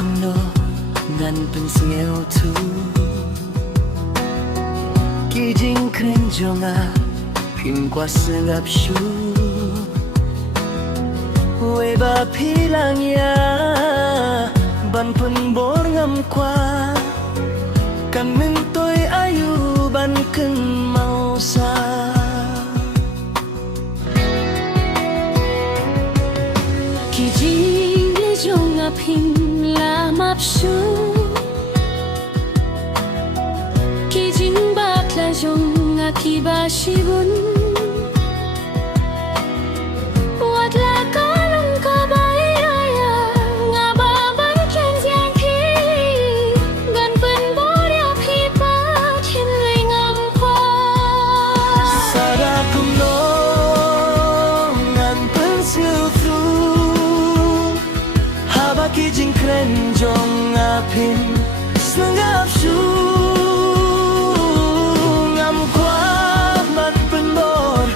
không no ngan pen sngel tu ki jing kren jonga pin kwa sengap shu we ba pilang ya ban pen bor ngam kwa kan min toy ayu ban ken mau sa ki jing le jonga pin la map shu ki jing bak la jonga ki ba shibun wat la kalung ka ba ya nga ba ban ken jiang pi gan pen bor ya pi pa chen le ngam kwa Sara kum no ngan pen siu tu haba ki jing kren jong apin sengap shu ngam kwa man pen bor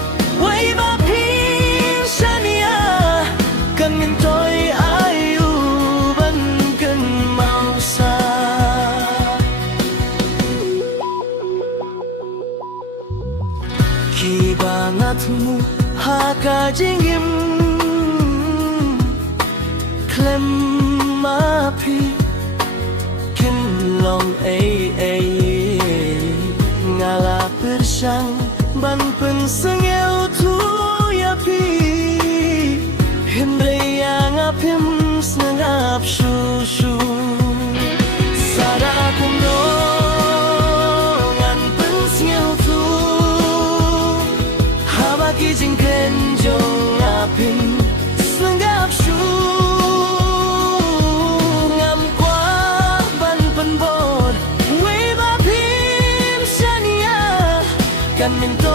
wei ba pin shania kan min toy ayu ban kan mau sa ki bangat mu haka jingim klem api kin long ngala persang ban pen sengel tu ya pi himre yang apim sengap shu shu Sara kum no ngan pen sengel tu haba ki jing kren jong apim sengap shu ngam kwa ban pen bor we ba pim shania kan min to